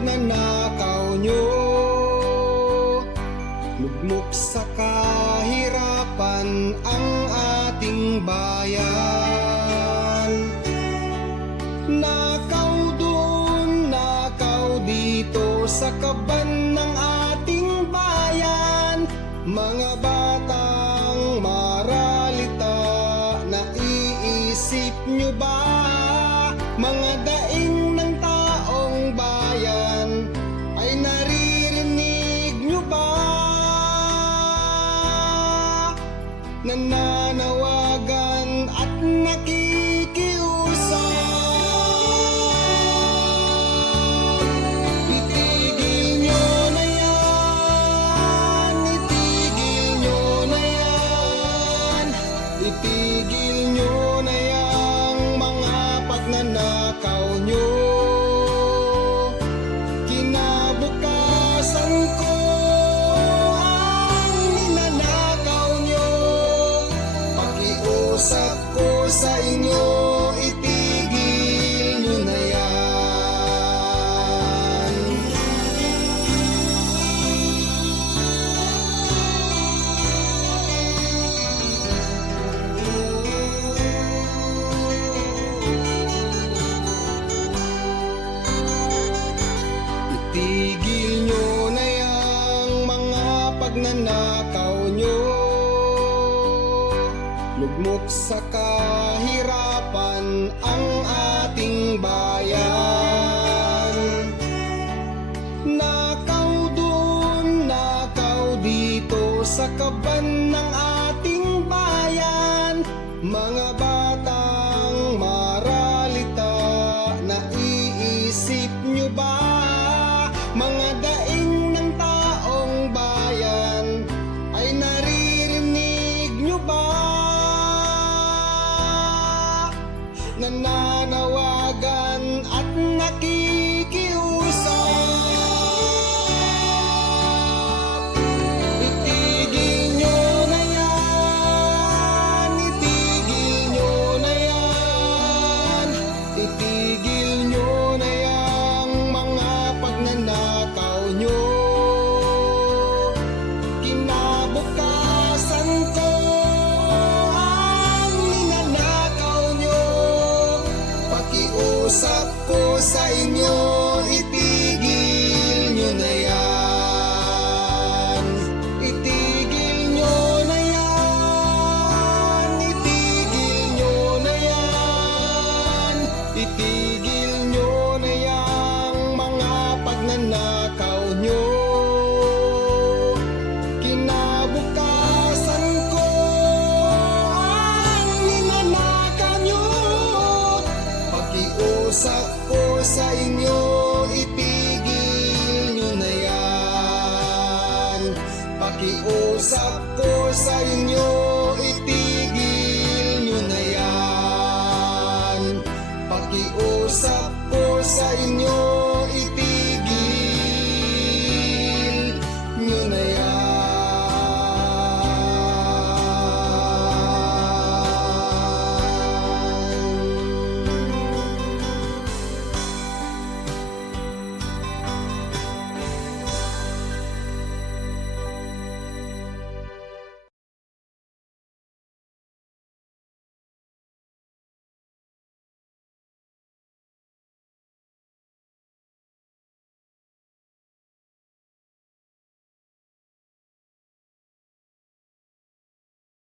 pagnanakaw nyo. Lugmok sa kahirapan ang ating bayan. Nakaw doon, nakaw dito sa kaban ng ating bayan. Mga batang maralita, naiisip nyo ba? Mga daing ng taong bayan ay naririnig nyo ba? Nananawagan at nakikiusap. Itigil nyo na yan, itigil nyo na yan, itigil nyo na yang mga pagnanakaw nyo. Kinabukasan ko ang ninanakaw nyo. Pakiusap ko sa inyo, itigil nyo na yan. Itigil nyo na yang mga pagnanakaw nyo. Lugmok sa kahirapan ang ating bayan. Nakaw doon, nakaw dito sa kaban ng ating bayan. Mga batang maralita, naiisip nyo ba? Mga daing ng taong bayan ay naririnig nyo ba? Nananawagan at nakikiusap. Itigil nyo na yan, itigil nyo na yan, itigil nyo na yang mga pagnanakaw nyo. Kinabukasan ko ang ninanakaw nyo. Pakiusap ko sa inyo, itigil nyo na yan. Itigil nyo na yan, itigil nyo na yan, itigil nyo na yang mga pagnanakaw nyo. Kinabukasan ko ang ninanakaw nyo. Pakiusap ko sa inyo, itigil nyo na yan. Pakiusap ko sa inyo,